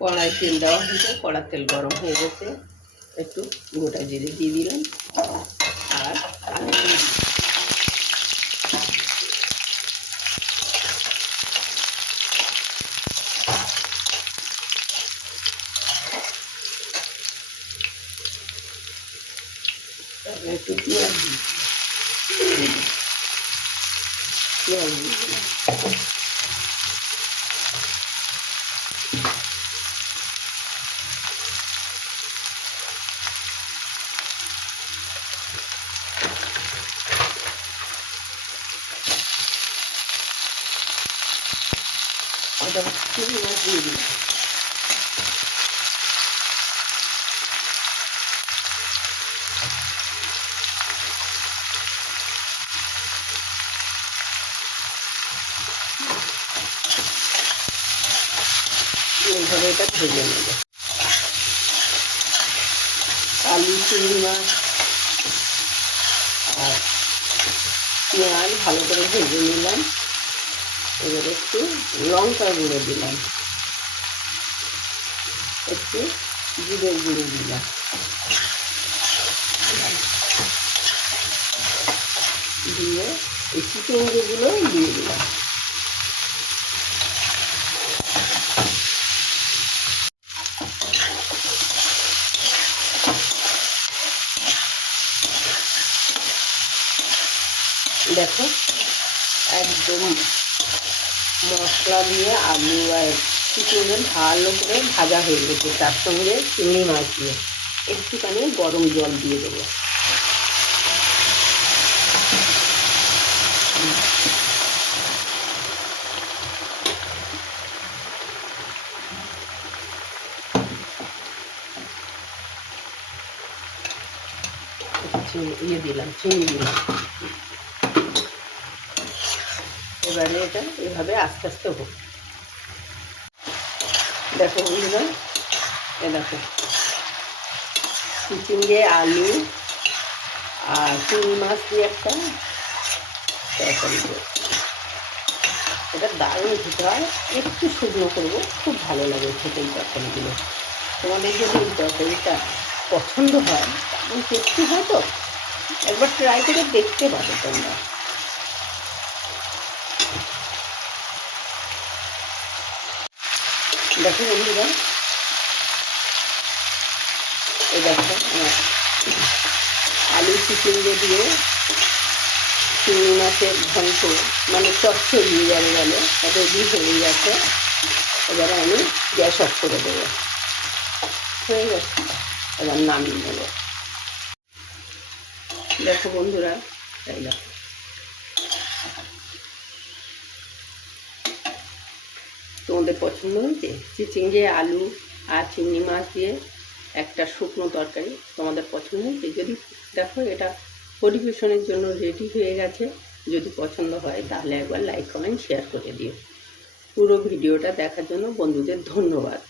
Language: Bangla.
কড়াই তেল দেওয়া হয়েছে, কড়ার তেল গরম হয়ে গেছে, একটু গোটা জিরে দিয়ে দিলাম আর আলু দিয়ে দিলাম। তারপরে একটু পেঁয়াজ দিয়ে দিলাম। এটা চিংড়ি মাছ দিয়ে দিলাম। এইভাবে এটা ভেজে নেব। আলু, চিংড়ি মাছ আর পেঁয়াজ ভালো করে ভেজে নিলাম। এবার একটু লঙ্কা গুঁড়ো দিলাম, একটু জিরের গুঁড়ো দিলাম, দিয়ে এই চিকেনগুলো দিয়ে দিলাম। দেখো একদম মশলা দিয়ে আলু আর চিকেন ভালো করে ভাজা হয়ে গেছে। তার সঙ্গে চিংড়ি মাছ দিয়ে একটুখানি গরম জল দিয়ে দেবো। দিলাম চিনি দিলাম। এবারে এটা এভাবে আস্তে আস্তে হোক। দেখো বন্ধুরা, এ দেখো চিচিঙ্গে আলু আর চিংড়ি মাছ দিয়ে একটা তরকারি দেবো। এটা দারুণ খেতে হয়, একটু শুকনো করবো, খুব ভালো লাগে খেতে এই তরকারিগুলো। তোমাদের যদি এই তরকারিটা পছন্দ হয়, তেমন টেস্টি হয় তো একবার ট্রাই করে দেখতে পারো তোমরা। দেখো বন্ধুরা, এই দেখো আমার আলু চিচিঙ্গে দিয়ে চিংড়ি মাছের ঘন্ট মানে চচ্চড়ি যাবে গেলে রেডি হয়ে গেছে। এবারে আমি গ্যাস অফ করে দেবো। হয়ে গেছে, এবার নামিয়ে নেব। দেখো বন্ধুরা, এই দেখো তোমাদের পছন্দ হয়েছে চিচিঙ্গে আলু আর চিংড়ি মাছ দিয়ে একটা শুকনো তরকারি? তোমাদের পছন্দ হয়েছে? যদি দেখো এটা পরিবেশনের জন্য রেডি হয়ে গেছে। যদি পছন্দ হয় তাহলে একবার লাইক কমেন্ট শেয়ার করে দিও। পুরো ভিডিওটা দেখার জন্য বন্ধুদের ধন্যবাদ।